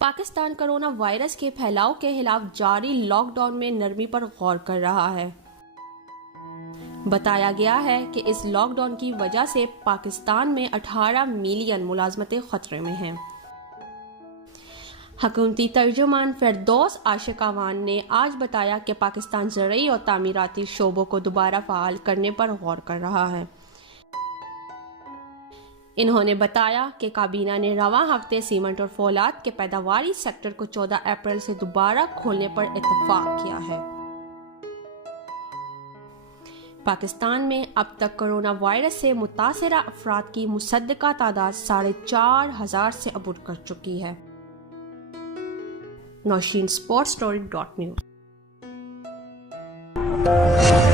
Pakistan corona virus के फैलाव के खिलाफ जारी लॉकडाउन में नरमी पर गौर कर रहा है। बताया गया है कि इस लॉकडाउन की वजह से पाकिस्तान में 18 मिलियन मुलाजमतें खतरे में हैं। हुकूमती तर्जुमान फिरदौस आशिकावान ने आज बताया कि पाकिस्तान ज़रूरी और तामीराती शोबों को दोबारा फ़ाल करने पर गौर कर रहा है। इन्होंने बताया कि काबीना ने रवां हफ्ते सीमेंट और फौलाद के पैदावारी सेक्टर को 14 अप्रैल से दोबारा खोलने पर इत्तफाक किया है। पाकिस्तान में अब तक कोरोना वायरस से मुतासरा अफराद की मुसद्दका तादाद 4,500 से अबूर कर चुकी है। नौशीन sportsstory.news